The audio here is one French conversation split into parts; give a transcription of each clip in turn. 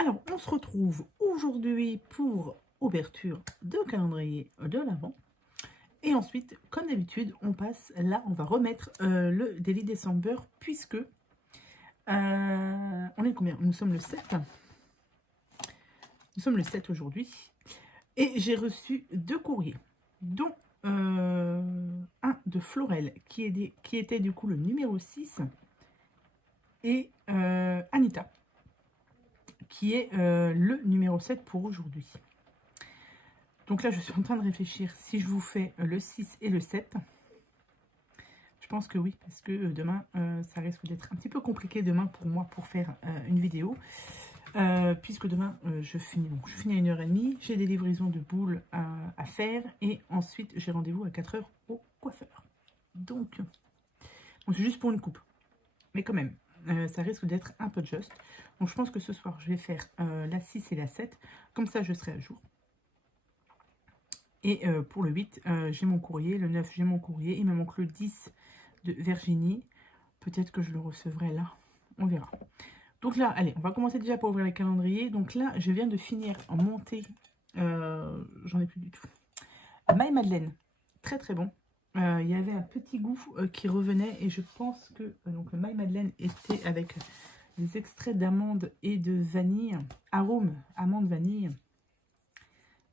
Alors, on se retrouve aujourd'hui pour ouverture de calendrier de l'Avent. Et ensuite, comme d'habitude, on passe, là, on va remettre le Daily December puisque on est combien? Nous sommes le 7. Nous sommes le 7 aujourd'hui. Et j'ai reçu 2 courriers, dont un de Florel qui était du coup le numéro 6 et Anita qui est le numéro 7 pour aujourd'hui. Donc là, je suis en train de réfléchir si je vous fais le 6 et le 7. Je pense que oui, parce que demain, ça risque d'être un petit peu compliqué demain pour moi pour faire une vidéo. Puisque demain, je finis à 1h30. J'ai des livraisons de boules à faire. Et ensuite, j'ai rendez-vous à 4h au coiffeur. Donc, bon, c'est juste pour une coupe. Mais quand même, ça risque d'être un peu juste. Donc, je pense que ce soir, je vais faire la 6 et la 7. Comme ça, je serai à jour. Et pour le 8, j'ai mon courrier. Le 9, j'ai mon courrier. Il me manque le 10 de Virginie. Peut-être que je le recevrai là. On verra. Donc là, allez, on va commencer déjà par ouvrir les calendriers. Donc là, je viens de finir en montée. J'en ai plus du tout. My Madeleine. Très très bon. Il y avait un petit goût qui revenait. Et je pense que donc, le My Madeleine était avec des extraits d'amande et de vanille. Arôme, amande, vanille.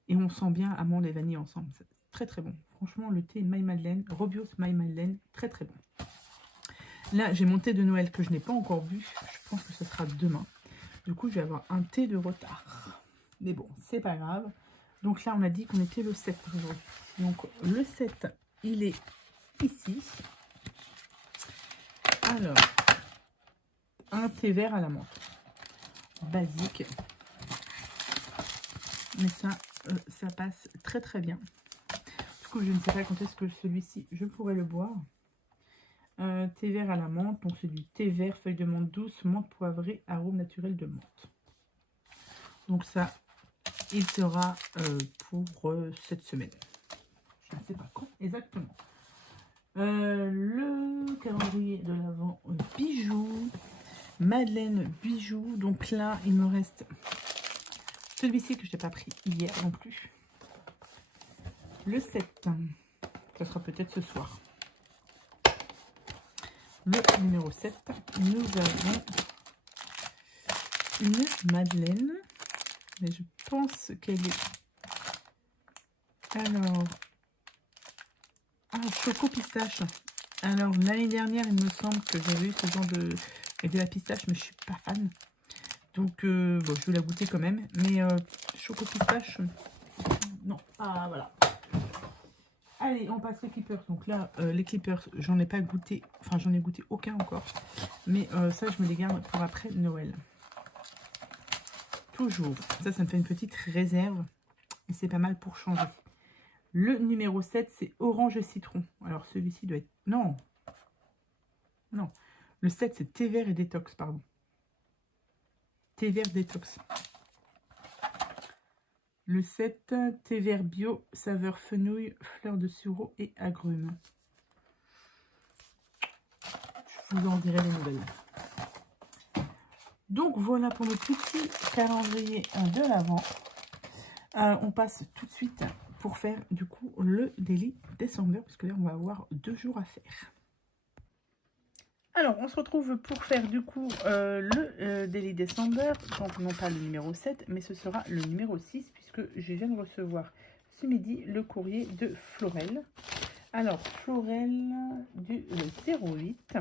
Et on sent bien amande et vanille ensemble. C'est très très bon. Franchement, le thé My Madeleine, Robios My Madeleine, très très bon. Là, j'ai mon thé de Noël que je n'ai pas encore bu. Je pense que ce sera demain. Du coup, je vais avoir un thé de retard. Mais bon, c'est pas grave. Donc là, on a dit qu'on était le 7 aujourd'hui. Donc le 7, il est ici. Alors, un thé vert à la menthe. Basique. Mais ça passe très très bien. Du coup, je ne sais pas quand est-ce que celui-ci, je pourrais le boire. Thé vert à la menthe, donc c'est du thé vert, feuille de menthe douce, menthe poivrée, arôme naturel de menthe. Donc ça, il sera pour cette semaine. Je ne sais pas quand exactement. Le calendrier de l'Avent bijoux, Madeleine bijoux. Donc là, il me reste celui-ci que je n'ai pas pris hier non plus. Le 7, ça sera peut-être ce soir. Le numéro 7, nous avons une Madeleine. Mais je pense qu'elle est... Alors... Ah, choco pistache. Alors, l'année dernière, il me semble que j'avais eu ce genre de... Et de la pistache, mais je suis pas fan. Donc, bon, je vais la goûter quand même. Mais choco pistache, non. Ah, voilà. Allez, on passe les clippers. Donc là, les clippers, j'en ai pas goûté. Enfin, j'en ai goûté aucun encore. Mais ça, je me les garde pour après Noël. Toujours. Ça me fait une petite réserve. Et c'est pas mal pour changer. Le numéro 7, c'est orange et citron. Alors, celui-ci doit être... Non. Non. Le 7, c'est thé vert et détox, pardon. Thé vert détox. Le 7, thé vert bio, saveur fenouil, fleur de sureau et agrumes. Je vous en dirai les nouvelles. Donc, voilà pour notre petit calendrier de l'Avent. On passe tout de suite pour faire, du coup, le Daily December, parce que là, on va avoir 2 jours à faire. Alors, on se retrouve pour faire du coup le Daily December, donc non pas le numéro 7, mais ce sera le numéro 6, puisque je viens de recevoir ce midi le courrier de Florel. Alors, Florel du 08.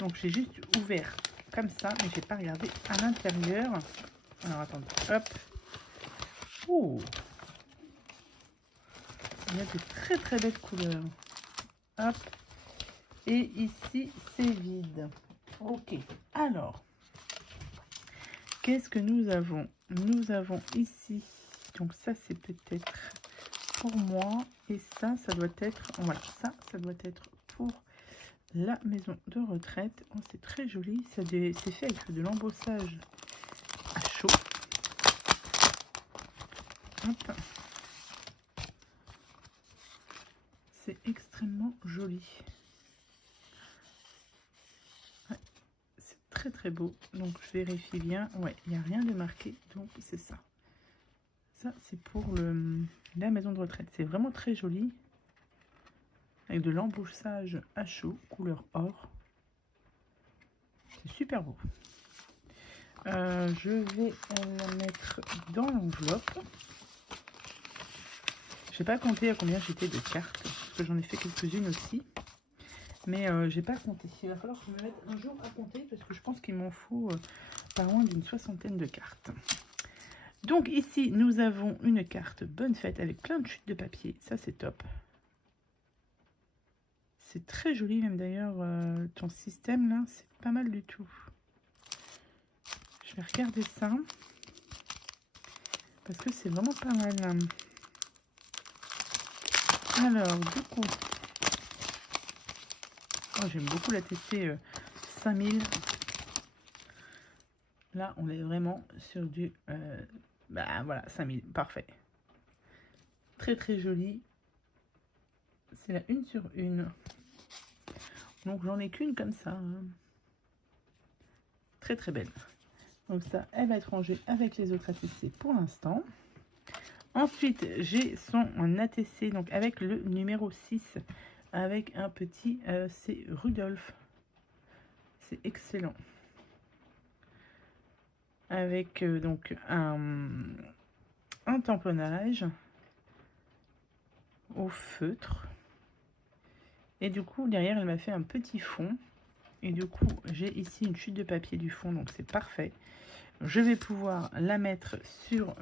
Donc, j'ai juste ouvert comme ça, mais j'ai pas regardé à l'intérieur. Alors, attendez, hop. Oh, il y a de très très belles couleurs. Hop. Et ici, c'est vide. Ok. Alors, qu'est-ce que nous avons? Nous avons ici, donc ça, c'est peut-être pour moi. Et ça doit être, voilà, ça doit être pour la maison de retraite. Oh, c'est très joli. C'est fait avec de l'embossage à chaud. Hop. C'est extrêmement joli. très très beau. Donc je vérifie bien. Ouais, il n'y a rien de marqué. Donc c'est ça. Ça, c'est pour la maison de retraite. C'est vraiment très joli. Avec de l'embouchage à chaud, couleur or. C'est super beau. Je vais la mettre dans l'enveloppe. Je n'ai pas compté à combien j'étais de cartes. Parce que j'en ai fait quelques-unes aussi. Mais j'ai pas compté. Il va falloir que je me mette un jour à compter. Parce que je pense qu'il m'en faut pas loin d'une 60aine de cartes. Donc ici, nous avons une carte Bonne Fête avec plein de chutes de papier. Ça, c'est top. C'est très joli même d'ailleurs. Ton système là, c'est pas mal du tout. Je vais regarder ça. Parce que c'est vraiment pas mal. Alors, du coup... Oh, j'aime beaucoup la TC 5000. Là, on est vraiment sur du... bah voilà, 5000. Parfait. Très très joli. C'est la 1 sur 1. Donc, j'en ai qu'une comme ça. Très très belle. Donc ça, elle va être rangée avec les autres ATC pour l'instant. Ensuite, j'ai son ATC, donc avec le numéro 6, avec un petit, c'est Rudolph. C'est excellent. Avec donc un tamponnage au feutre. Et du coup, derrière, elle m'a fait un petit fond. Et du coup, j'ai ici une chute de papier du fond, donc c'est parfait. Je vais pouvoir la mettre sur...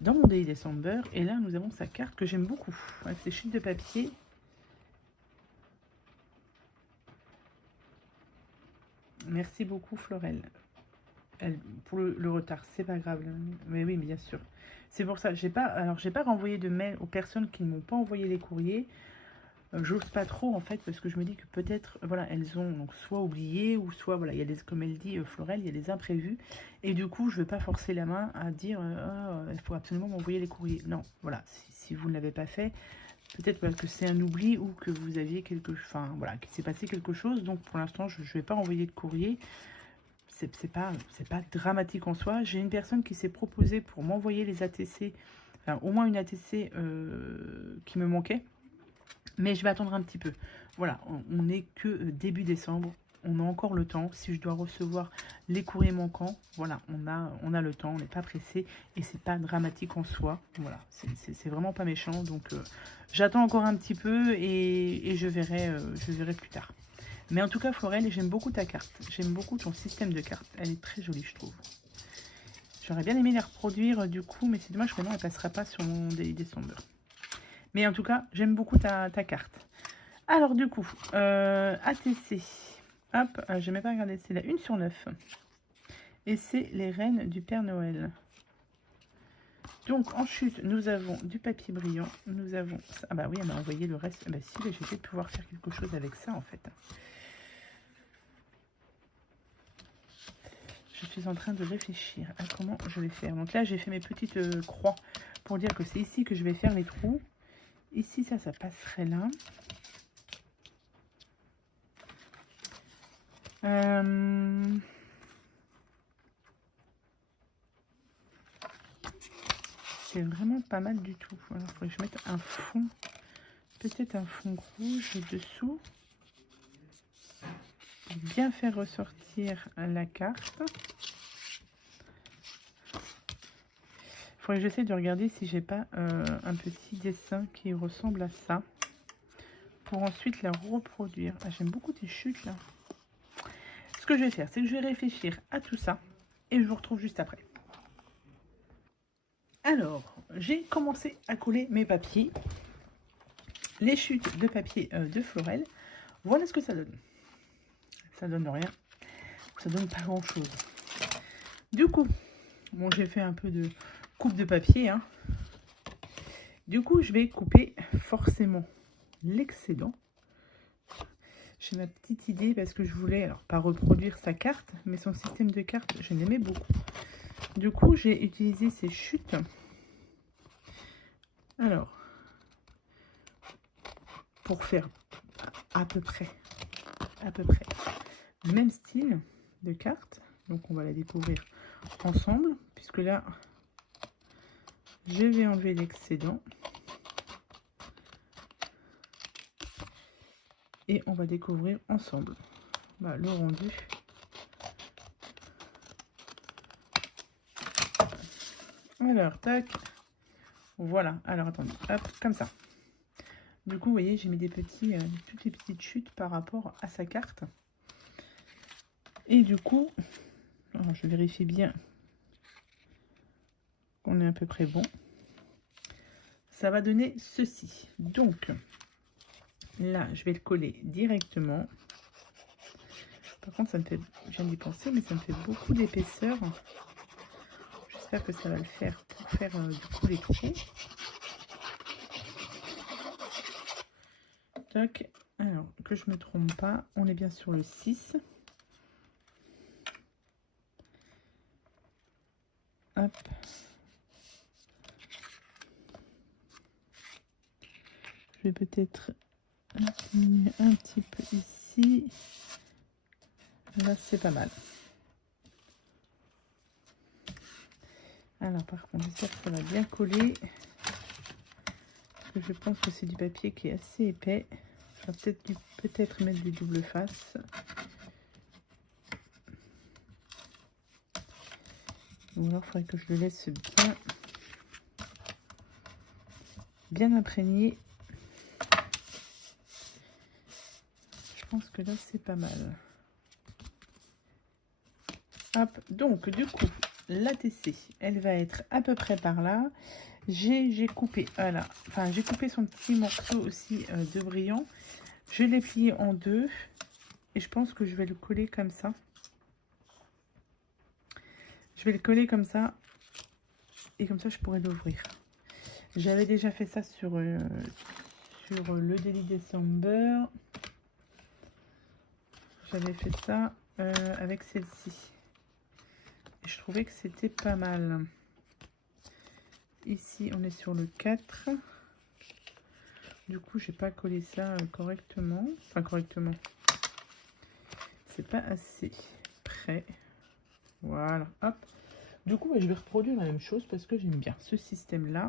dans mon Daily December, et là nous avons sa carte que j'aime beaucoup avec ses chutes de papier. Merci beaucoup Florelle. Pour le retard, c'est pas grave, mais oui, bien sûr. C'est pour ça, j'ai pas renvoyé de mail aux personnes qui ne m'ont pas envoyé les courriers. J'ose pas trop en fait, parce que je me dis que peut-être, voilà, elles ont donc soit oublié, ou soit, voilà, il y a des, comme elle dit, Florelle, il y a des imprévus, et du coup, je vais pas forcer la main à dire, il faut absolument m'envoyer les courriers. Non, voilà, si vous ne l'avez pas fait, peut-être voilà, que c'est un oubli, ou que vous aviez enfin, voilà, qu'il s'est passé quelque chose, donc pour l'instant, je vais pas envoyer de courrier. C'est pas dramatique en soi. J'ai une personne qui s'est proposée pour m'envoyer les ATC, enfin, au moins une ATC qui me manquait. Mais je vais attendre un petit peu. Voilà, on n'est que début décembre. On a encore le temps. Si je dois recevoir les courriers manquants, voilà, on a le temps. On n'est pas pressé et c'est pas dramatique en soi. Voilà, c'est vraiment pas méchant. Donc, j'attends encore un petit peu et je verrai plus tard. Mais en tout cas, Florelle, j'aime beaucoup ta carte. J'aime beaucoup ton système de cartes. Elle est très jolie, je trouve. J'aurais bien aimé les reproduire du coup, mais c'est dommage que non, elle ne passera pas sur mon Daily December. Mais en tout cas, j'aime beaucoup ta carte. Alors du coup, ATC. Hop, je n'ai même pas regardé. C'est la 1 sur 9. Et c'est les reines du Père Noël. Donc en chute, nous avons du papier brillant. Nous avons... Ah bah oui, elle m'a envoyé le reste. Bah si, j'ai essayé de pouvoir faire quelque chose avec ça en fait. Je suis en train de réfléchir à comment je vais faire. Donc là, j'ai fait mes petites croix pour dire que c'est ici que je vais faire les trous. Ici, ça passerait là. C'est vraiment pas mal du tout. Il faudrait que je mette un fond. Peut-être un fond rouge dessous. Pour bien faire ressortir la carte. Il faudrait que j'essaie de regarder si j'ai pas un petit dessin qui ressemble à ça. Pour ensuite la reproduire. Ah, j'aime beaucoup tes chutes là. Ce que je vais faire, c'est que je vais réfléchir à tout ça. Et je vous retrouve juste après. Alors, j'ai commencé à coller mes papiers. Les chutes de papier de Florelle. Voilà ce que ça donne. Ça donne rien. Ça donne pas grand chose. Du coup, bon, j'ai fait un peu de coupe de papier. Hein. Du coup, je vais couper forcément l'excédent. J'ai ma petite idée parce que je voulais, alors pas reproduire sa carte, mais son système de cartes, je l'aimais beaucoup. Du coup, j'ai utilisé ces chutes. Alors, pour faire à peu près même style de carte. Donc on va la découvrir ensemble, puisque là, je vais enlever l'excédent. Et on va découvrir ensemble le rendu. Alors, tac. Voilà. Alors, attendez. Hop, comme ça. Du coup, vous voyez, j'ai mis des petits, toutes les petites chutes par rapport à sa carte. Et du coup, alors je vérifie bien qu'on est à peu près bon. Ça va donner ceci. Donc, là, je vais le coller directement. Par contre, ça me fait, je viens d'y penser, mais ça me fait beaucoup d'épaisseur. J'espère que ça va le faire pour faire du coup les trous. Tac. Alors, que je me trompe pas, on est bien sur le 6. Hop. Je vais peut-être diminuer un petit peu ici. Là, c'est pas mal. Alors, par contre, j'espère que ça va bien coller. Parce que je pense que c'est du papier qui est assez épais. Je vais peut-être mettre du double face. Ou alors, il faudrait que je le laisse bien imprégné. Je pense que là, c'est pas mal. Hop, donc, du coup, la TC, elle va être à peu près par là. J'ai coupé, voilà, enfin, j'ai coupé son petit morceau aussi de brillant. Je l'ai plié en deux. Et je pense que je vais le coller comme ça. Je vais le coller comme ça. Et comme ça, je pourrais l'ouvrir. J'avais déjà fait ça sur le Daily December. J'avais fait ça avec celle-ci. Et je trouvais que c'était pas mal. Ici, on est sur le 4. Du coup, j'ai pas collé ça correctement. Enfin, correctement. C'est pas assez près. Voilà, hop. Du coup, je vais reproduire la même chose parce que j'aime bien ce système-là.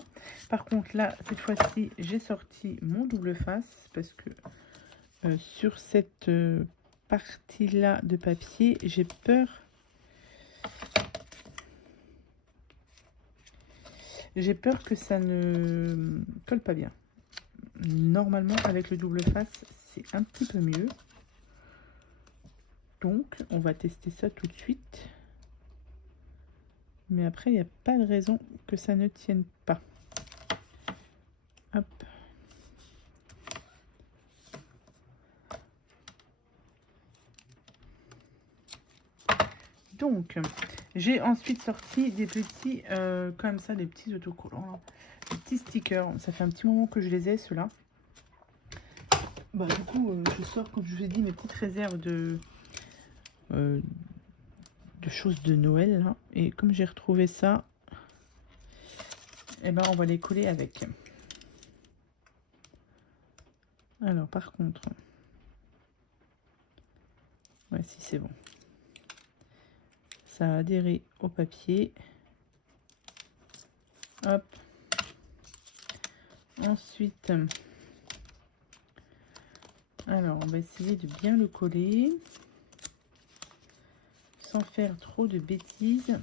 Par contre, là, cette fois-ci, j'ai sorti mon double face parce que sur cette partie-là de papier, j'ai peur. J'ai peur que ça ne colle pas bien. Normalement, avec le double face, c'est un petit peu mieux. Donc, on va tester ça tout de suite. Mais après, il n'y a pas de raison que ça ne tienne pas. Hop. Donc, j'ai ensuite sorti des petits, comme ça, des petits autocollants, des petits stickers. Ça fait un petit moment que je les ai, ceux-là. Du coup, je sors, comme je vous ai dit, mes petites réserves de choses de Noël. Là. Et comme j'ai retrouvé ça, eh ben, on va les coller avec. Alors, par contre, ouais, si c'est bon. Ça a adhéré au papier. Hop. Ensuite, alors on va essayer de bien le coller sans faire trop de bêtises.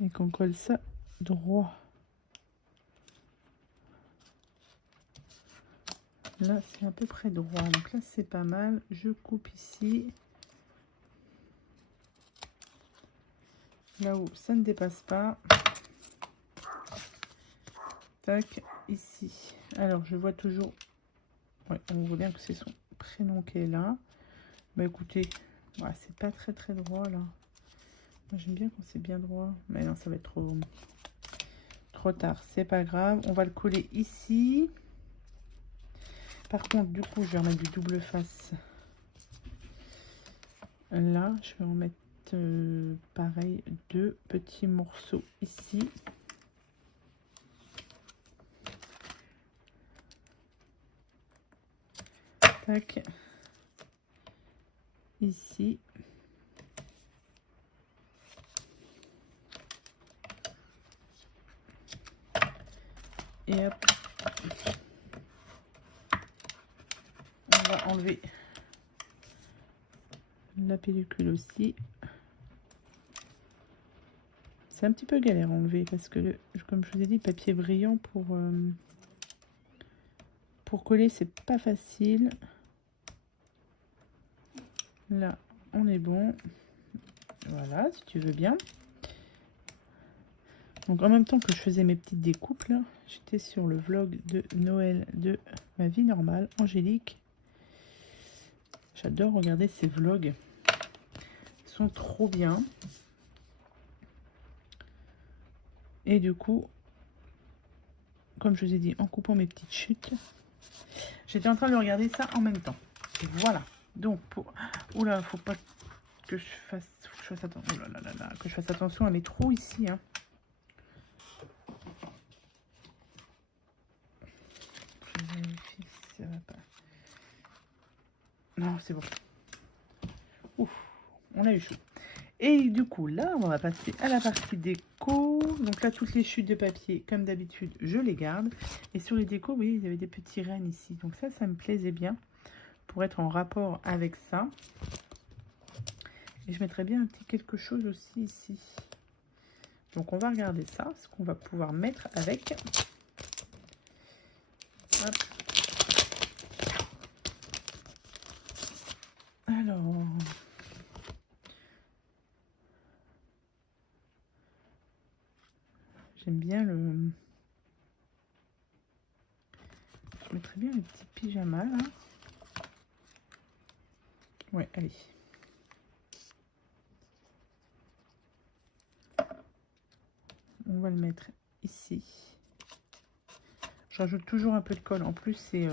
Et qu'on colle ça droit. Là, c'est à peu près droit. Donc là, c'est pas mal. Je coupe ici. Là où ça ne dépasse pas. Tac, ici. Alors, je vois toujours... Ouais, on voit bien que c'est son prénom qui est là. Bah écoutez, ouais, c'est pas très droit là. Moi, j'aime bien quand c'est bien droit. Mais non, ça va être trop tard. C'est pas grave. On va le coller ici. Par contre, du coup, je vais remettre du double face. Là, je vais en mettre pareil, deux petits morceaux ici. Tac. Ici. Et hop. On va enlever la pellicule aussi. C'est un petit peu galère à enlever parce que, comme je vous ai dit, papier brillant pour coller, c'est pas facile. Là, on est bon. Voilà, si tu veux bien. Donc en même temps que je faisais mes petites découpes, là, j'étais sur le vlog de Noël de ma vie normale, Angélique. J'adore regarder ces vlogs. Ils sont trop bien. Et du coup, comme je vous ai dit, en coupant mes petites chutes, j'étais en train de regarder ça en même temps. Voilà. Donc, oula, faut pas que je fasse... Faut que je fasse attention. Oh là là là, que je fasse attention à mes trous ici. Hein. Je vérifie si ça va pas. Non, c'est bon. Ouf, on a eu chaud. Et du coup, là, on va passer à la partie déco. Donc là, toutes les chutes de papier, comme d'habitude, je les garde. Et sur les décos, vous voyez, il y avait des petits rennes ici. Donc ça me plaisait bien pour être en rapport avec ça. Et je mettrais bien un petit quelque chose aussi ici. Donc on va regarder ça, ce qu'on va pouvoir mettre avec. Hop. Alors... J'aime bien le... Je mettrais bien le petit pyjama là. Ouais, allez. On va le mettre ici. Je rajoute toujours un peu de colle. En plus, ces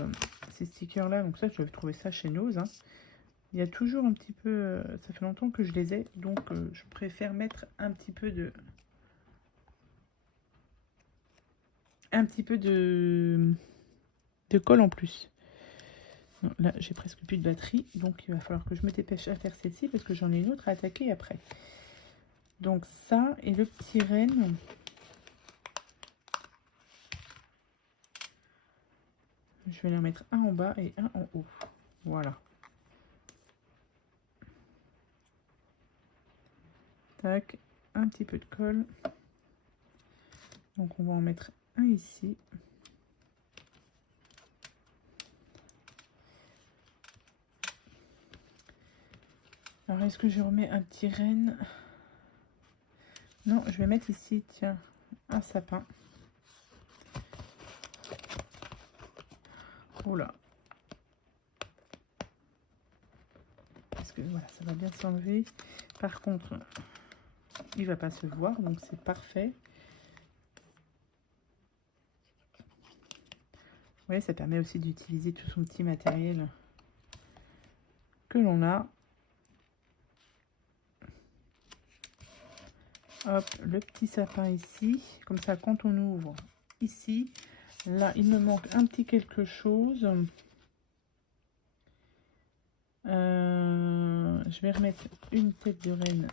stickers là, donc ça, je vais trouver ça chez Nose. Hein. Il y a toujours un petit peu... ça fait longtemps que je les ai, donc je préfère mettre un petit peu de... de colle en plus. Non, là, j'ai presque plus de batterie, donc il va falloir que je me dépêche à faire celle-ci parce que j'en ai une autre à attaquer après. Donc ça, et le petit renne. Je vais en mettre un en bas et un en haut. Voilà. Tac, un petit peu de colle. Donc on va en mettre un ici. Alors est-ce que je remets un petit renne? Non, je vais mettre ici, tiens, un sapin. Oula. Parce que voilà, ça va bien s'enlever. Par contre, il va pas se voir, donc c'est parfait. Vous voyez, ça permet aussi d'utiliser tout son petit matériel que l'on a. Hop, le petit sapin ici. Comme ça, quand on ouvre ici, là, il me manque un petit quelque chose. Je vais remettre une tête de renne.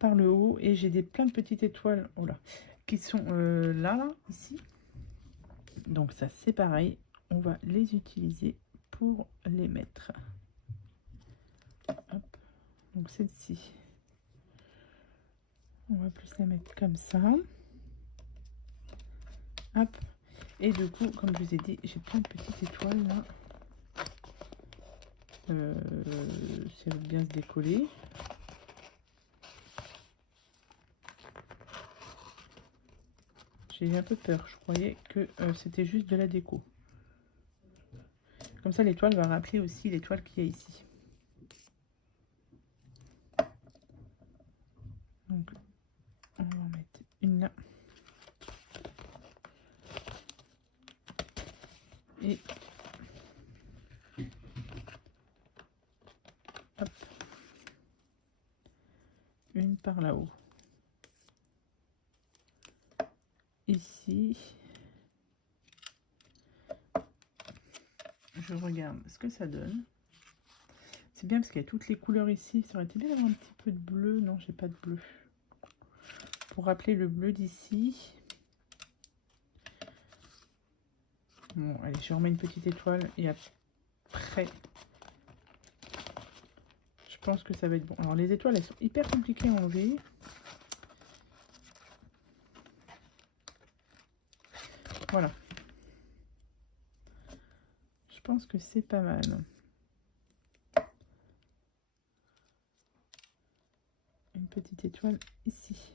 Par le haut. Et j'ai plein de petites étoiles oh là, qui sont là, ici. Donc ça, c'est pareil. On va les utiliser pour les mettre. Hop. Donc celle-ci, on va plus la mettre comme ça. Hop. Et du coup, comme je vous ai dit, j'ai plein de petites étoiles là. Ça va bien se décoller. J'ai eu un peu peur, je croyais que c'était juste de la déco. Comme ça, l'étoile va rappeler aussi l'étoile qu'il y a ici. Donc, on va en mettre une là. Et hop, une par là-haut. Ici. je regarde ce que ça donne. C'est bien parce qu'il y a toutes les couleurs ici. Ça aurait été bien d'avoir un petit peu de bleu. Non, j'ai pas de bleu. Pour rappeler le bleu d'ici. Bon, allez, je remets une petite étoile. Et après, je pense que ça va être bon. Alors, les étoiles, elles sont hyper compliquées à enlever. Voilà. Je pense que c'est pas mal. Une petite étoile ici.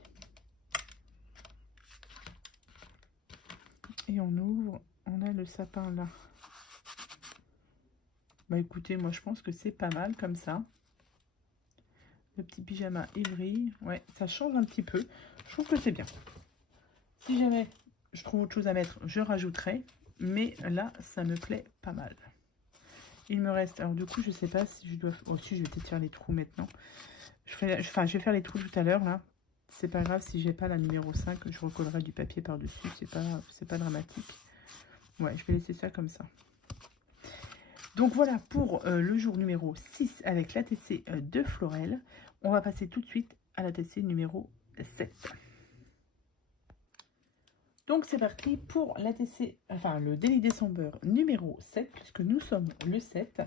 Et on ouvre. On a le sapin là. Bah écoutez, moi je pense que c'est pas mal comme ça. Le petit pyjama Ivry. Ouais, ça change un petit peu. Je trouve que c'est bien. Si jamais je trouve autre chose à mettre, je rajouterai. Mais là, ça me plaît pas mal. Il me reste... Alors du coup, je sais pas si je dois... Oh si, je vais peut-être faire les trous maintenant. Je vais faire les trous tout à l'heure là. C'est pas grave si j'ai pas la numéro 5. Je recollerai du papier par-dessus. C'est pas dramatique. Ouais, je vais laisser ça comme ça. Donc voilà pour le jour numéro 6 avec l'ATC de Florel. On va passer tout de suite à l'ATC numéro 7. Donc c'est parti pour l'ATC, enfin le Daily December numéro 7, puisque nous sommes le 7.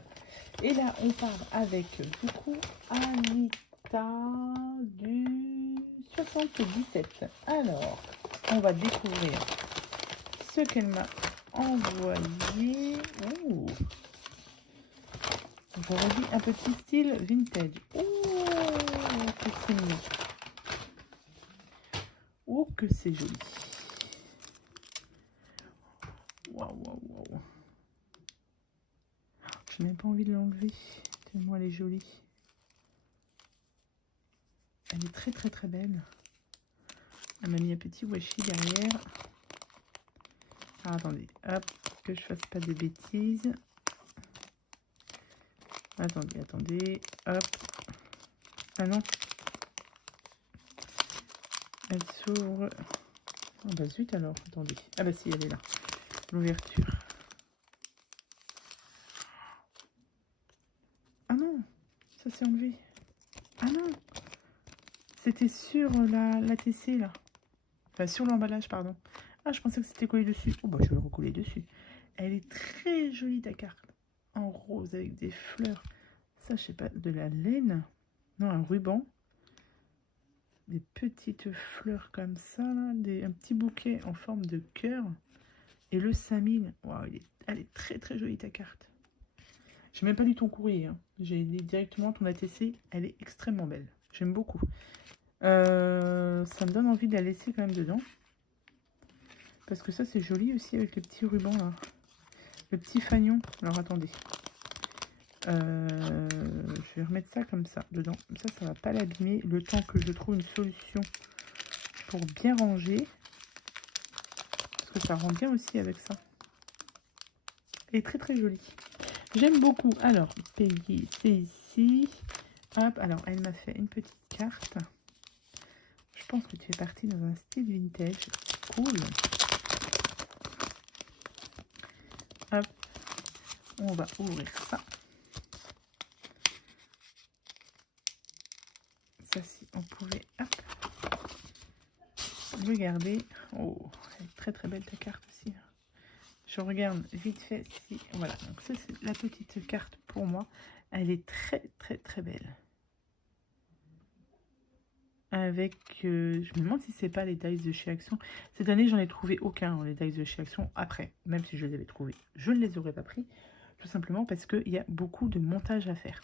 Et là on part avec du coup Anita du 77. Alors, on va découvrir ce qu'elle m'a envoyé. Ouh. J'aurais dit un petit style vintage. Oh, que c'est mignon. Oh, que c'est joli. Waouh, waouh, waouh. Je n'ai même pas envie de l'enlever. Tellement elle est jolie. Elle est très, très, très belle. Elle m'a mis un petit washi derrière. Alors, attendez. Hop, que je fasse pas de bêtises. Attendez, attendez. Hop. Ah non. Elle s'ouvre. Oh bah zut alors, attendez. Ah bah si, elle est là. L'ouverture. Ah non, ça s'est enlevé. Ah non, c'était sur la TC là. Enfin sur l'emballage, pardon. Ah, je pensais que c'était collé dessus. Oh bah je vais le recoller dessus. Elle est très jolie ta carte. En rose avec des fleurs. Ça, je sais pas, de la laine. Non, un ruban. Des petites fleurs comme ça, là. Un petit bouquet en forme de cœur. Et le 5000. Waouh, elle est très très jolie ta carte. J'ai même pas lu ton courrier. Hein. J'ai lu directement ton ATC. Elle est extrêmement belle. J'aime beaucoup. Ça me donne envie de la laisser quand même dedans. Parce que ça, c'est joli aussi avec les petits rubans là. Le petit fanion. Alors attendez. Je vais remettre ça comme ça dedans. Comme ça va pas l'abîmer. Le temps que je trouve une solution pour bien ranger. Parce que ça rend bien aussi avec ça. Elle est très très jolie. J'aime beaucoup. Alors, Peggy, c'est ici. Hop, alors elle m'a fait une petite carte. Je pense que tu es partie dans un style vintage. Cool. Hop, on va ouvrir ça. Ça, si on pouvait, hop, le garder. Oh, elle est très très belle ta carte aussi. Je regarde vite fait si... Voilà, donc ça c'est la petite carte pour moi. Elle est très très très belle. Avec... je me demande si c'est pas les dice de chez Action. Cette année, j'en ai trouvé aucun, les dice de chez Action. Après, même si je les avais trouvés, je ne les aurais pas pris. Tout simplement parce qu'il y a beaucoup de montage à faire.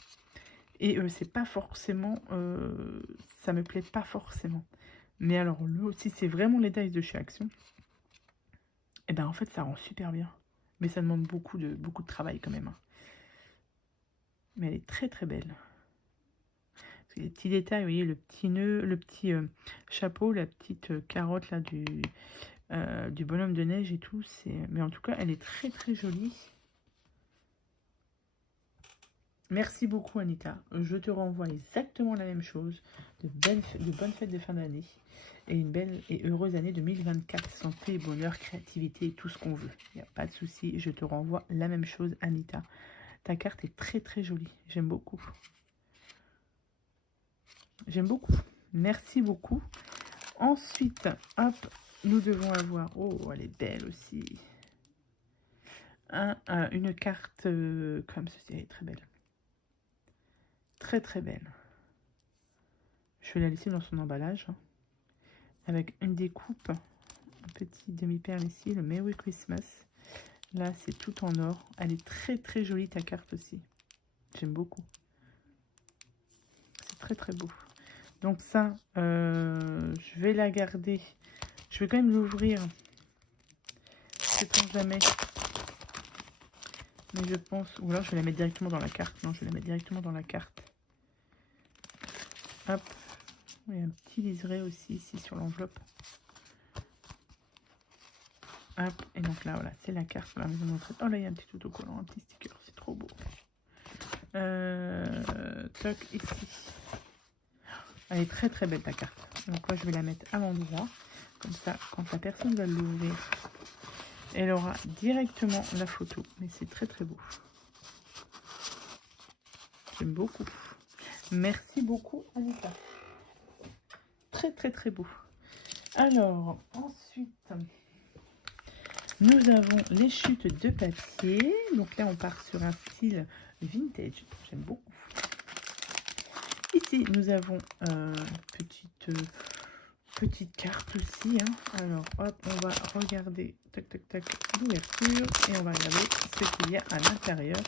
Et c'est pas forcément... ça me plaît pas forcément. Mais alors, si c'est vraiment les dice de chez Action, et ben en fait, ça rend super bien. Mais ça demande beaucoup de travail quand même. Hein. Mais elle est très très belle. Les petits détails, vous voyez, le petit nœud, le petit chapeau, la petite carotte là du bonhomme de neige et tout. Mais en tout cas, elle est très très jolie. Merci beaucoup, Anita. Je te renvoie exactement la même chose. De bonnes fêtes de fin d'année. Et une belle et heureuse année 2024. Santé, bonheur, créativité et tout ce qu'on veut. Il n'y a pas de souci. Je te renvoie la même chose, Anita. Ta carte est très très jolie. J'aime beaucoup. J'aime beaucoup. Merci beaucoup. Ensuite, hop, nous devons avoir... Oh, elle est belle aussi. Une carte comme ceci. Elle est très belle. Très très belle. Je vais la laisser dans son emballage. Avec une découpe. Un petit demi-perle ici. Le Merry Christmas. Là, c'est tout en or. Elle est très très jolie ta carte aussi. J'aime beaucoup. C'est très très beau. Donc ça, je vais la garder. Je vais quand même l'ouvrir. Sait-on jamais. Mais je pense... Ou alors je vais la mettre directement dans la carte. Non, je vais la mettre directement dans la carte. Hop. Il y a un petit liseré aussi ici sur l'enveloppe. Hop. Et donc là, voilà, c'est la carte pour la maison de retraite. Oh là, il y a un petit autocollant, un petit sticker. C'est trop beau. Toc, ici. Elle est très très belle ta carte. Donc là, je vais la mettre à l'endroit. Comme ça, quand la personne va l'ouvrir, elle aura directement la photo. Mais c'est très très beau. J'aime beaucoup. Merci beaucoup, Anita. Très très très beau. Alors, ensuite, nous avons les chutes de papier. Donc là, on part sur un style vintage. J'aime beaucoup. Ici, nous avons petite carte aussi. Hein. Alors, hop, on va regarder tac, tac, tac, l'ouverture. Et on va regarder ce qu'il y a à l'intérieur.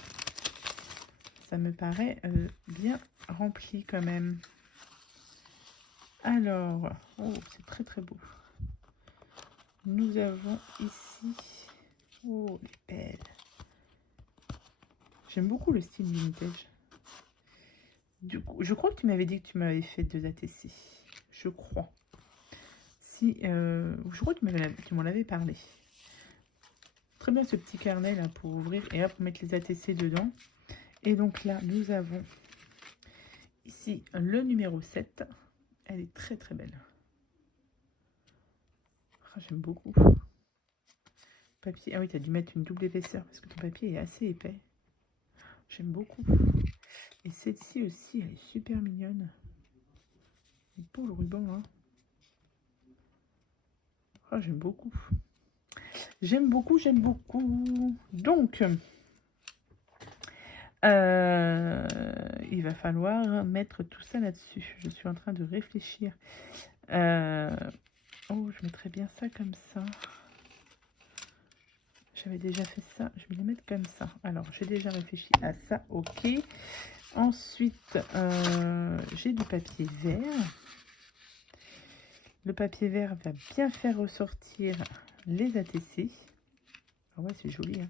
Ça me paraît bien rempli quand même. Alors, oh, c'est très très beau. Nous avons ici... Oh, elle est belle. J'aime beaucoup le style vintage. Du coup, je crois que tu m'avais dit que tu m'avais fait 2 ATC. Je crois. Si, je crois que tu m'en avais parlé. Très bien ce petit carnet là pour ouvrir et hop, mettre les ATC dedans. Et donc là, nous avons ici le numéro 7. Elle est très très belle. Ah, j'aime beaucoup. Papier. Ah oui, tu as dû mettre une double épaisseur parce que ton papier est assez épais. J'aime beaucoup. Et celle-ci aussi, elle est super mignonne. C'est beau le ruban, hein. Ah, j'aime beaucoup. J'aime beaucoup, j'aime beaucoup. Donc, il va falloir mettre tout ça là-dessus. Je suis en train de réfléchir. Oh, je mettrais bien ça comme ça. J'avais déjà fait ça. Je vais les mettre comme ça. Alors, j'ai déjà réfléchi à ça. Ok. Ensuite, j'ai du papier vert. Le papier vert va bien faire ressortir les ATC. Ah ouais, c'est joli. Hein.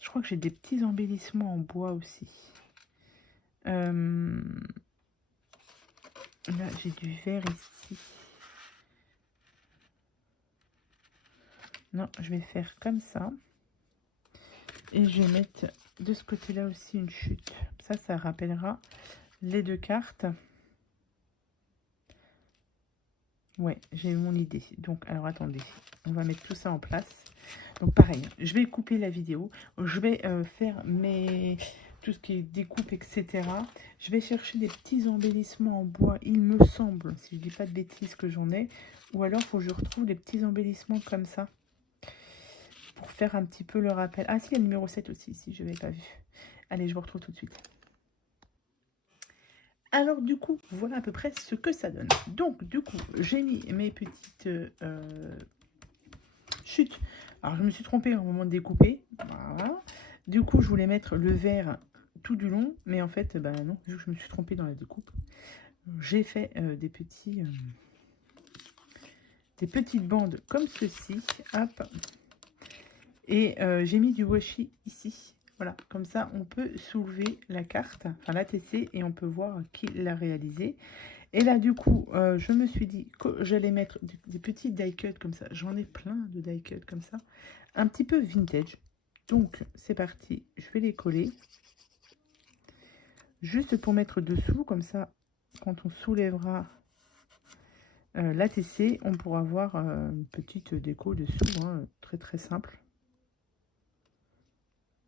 Je crois que j'ai des petits embellissements en bois aussi. Là, j'ai du vert ici. Non, je vais faire comme ça. Et je vais mettre de ce côté-là aussi une chute. Ça rappellera les 2 cartes. Ouais, j'ai eu mon idée. Donc, alors attendez, on va mettre tout ça en place. Donc pareil, je vais couper la vidéo. Je vais faire tout ce qui est découpe, etc. Je vais chercher des petits embellissements en bois, il me semble, si je dis pas de bêtises que j'en ai. Ou alors, il faut que je retrouve des petits embellissements comme ça. Pour faire un petit peu le rappel. Ah si, il y a le numéro 7 aussi, si je n'avais pas vu. Allez, je vous retrouve tout de suite. Alors du coup, voilà à peu près ce que ça donne. Donc du coup, j'ai mis mes petites chutes. Alors je me suis trompée au moment de découper. Voilà. Du coup, je voulais mettre le vert tout du long. Mais en fait, bah non, vu que je me suis trompée dans la découpe, j'ai fait des petites bandes comme ceci. Hop. Et j'ai mis du washi ici. Voilà, comme ça, on peut soulever la carte, enfin l'ATC, et on peut voir qui l'a réalisé. Et là, du coup, je me suis dit que j'allais mettre des petits die cuts comme ça. J'en ai plein de die cuts comme ça. Un petit peu vintage. Donc, c'est parti. Je vais les coller. juste pour mettre dessous, comme ça, quand on soulèvera l'ATC, on pourra avoir une petite déco dessous, hein, très très simple.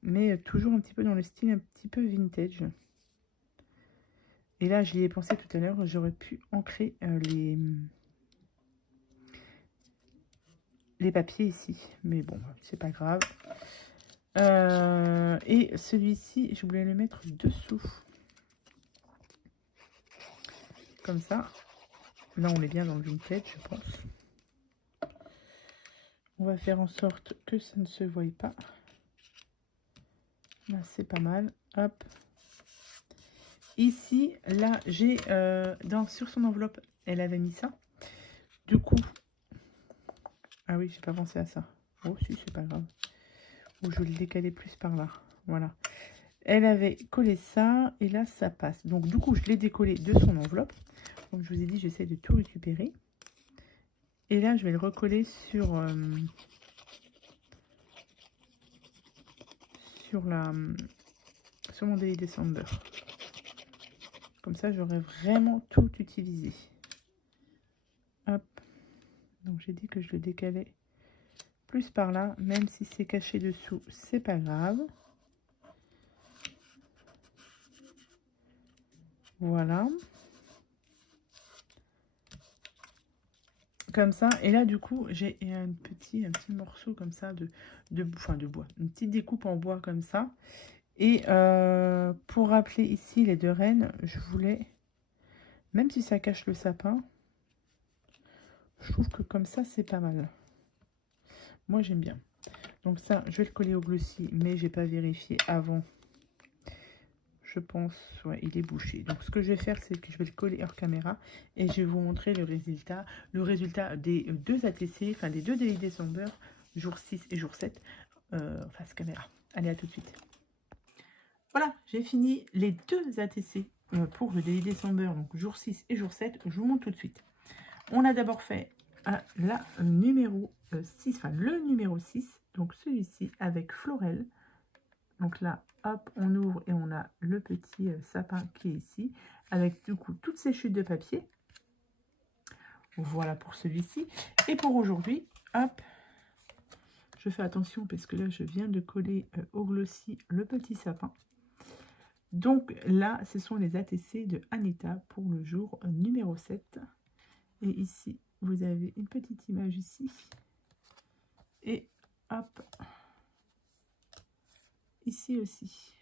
Mais toujours un petit peu dans le style un petit peu vintage. Et là, j'y ai pensé tout à l'heure, j'aurais pu ancrer les papiers ici. Mais bon, c'est pas grave. Et celui-ci, je voulais le mettre dessous. Comme ça. Là, on est bien dans le vintage, je pense. On va faire en sorte que ça ne se voie pas. Là, c'est pas mal. Hop. Ici, là, j'ai sur son enveloppe, elle avait mis ça. Du coup, ah oui, j'ai pas pensé à ça. Oh, si, c'est pas grave. Ou je vais le décaler plus par là. Voilà. Elle avait collé ça et là, ça passe. Donc, du coup, je l'ai décollé de son enveloppe. Comme je vous ai dit, j'essaie de tout récupérer. Et là, je vais le recoller sur mon Daily December. Comme ça, j'aurai vraiment tout utilisé. Hop. Donc, j'ai dit que je le décalais plus par là. Même si c'est caché dessous, c'est pas grave. Voilà. Comme ça. Et là, du coup, j'ai un petit morceau comme ça de bois. Une petite découpe en bois comme ça. Et pour rappeler ici les deux reines, je voulais, même si ça cache le sapin, je trouve que comme ça, c'est pas mal. Moi, j'aime bien. Donc ça, je vais le coller au glossy, mais j'ai pas vérifié avant. Je pense, ouais, il est bouché. Donc ce que je vais faire, c'est que je vais le coller hors caméra et je vais vous montrer le résultat. Le résultat des deux ATC, enfin des deux Daily December, jour 6 et jour 7, face caméra. Allez, à tout de suite. Voilà, j'ai fini les deux ATC pour le Daily December, donc jour 6 et jour 7. Je vous montre tout de suite. On a d'abord fait la numéro 6, enfin le numéro 6, donc celui-ci avec Florel. Donc là, hop, on ouvre et on a le petit sapin qui est ici, avec du coup toutes ces chutes de papier. Voilà pour celui-ci. Et pour aujourd'hui, hop, je fais attention parce que là, je viens de coller au glossy le petit sapin. Donc là, ce sont les ATC de Anita pour le jour numéro 7. Et ici, vous avez une petite image ici. Et hop, ici aussi.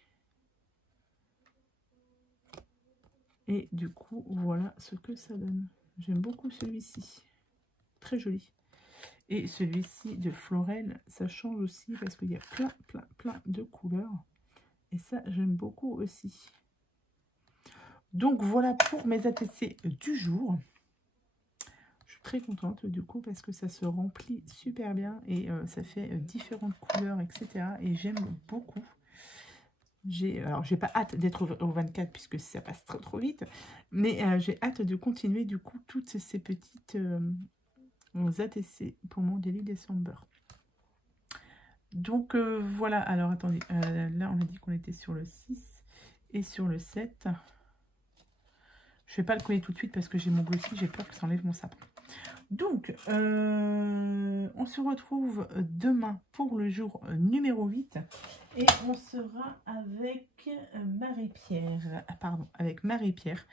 Et du coup, voilà ce que ça donne. J'aime beaucoup celui-ci. Très joli. Et celui-ci de Florel, ça change aussi parce qu'il y a plein de couleurs. Et ça, j'aime beaucoup aussi. Donc, voilà pour mes ATC du jour. Je suis très contente du coup parce que ça se remplit super bien et ça fait différentes couleurs, etc. Et j'aime beaucoup. Alors, j'ai pas hâte d'être au 24 puisque ça passe trop vite. Mais j'ai hâte de continuer du coup toutes ces petites ATC pour mon Daily December. Donc voilà, alors attendez, là on a dit qu'on était sur le 6 et sur le 7. Je vais pas le coller tout de suite parce que j'ai mon glossy, j'ai peur que ça enlève mon sapin. Donc, on se retrouve demain pour le jour numéro 8 et on sera avec Marie-Pierre, avec Marie-Pierre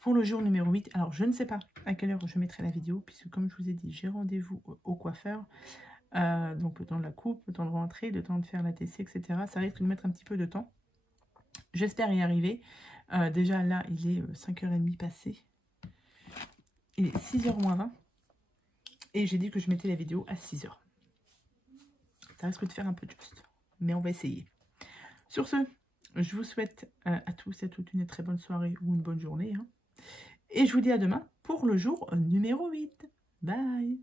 pour le jour numéro 8. Alors, je ne sais pas à quelle heure je mettrai la vidéo puisque comme je vous ai dit, j'ai rendez-vous au coiffeur. Donc, le temps de la coupe, le temps de rentrer, le temps de faire la TC, etc. Ça risque de mettre un petit peu de temps. J'espère y arriver. Déjà, là, il est 5h30 passé. Il est 6h moins 20. Et j'ai dit que je mettais la vidéo à 6h. Ça risque de faire un peu juste. Mais on va essayer. Sur ce, je vous souhaite à tous et à toutes une très bonne soirée ou une bonne journée. Et je vous dis à demain pour le jour numéro 8. Bye!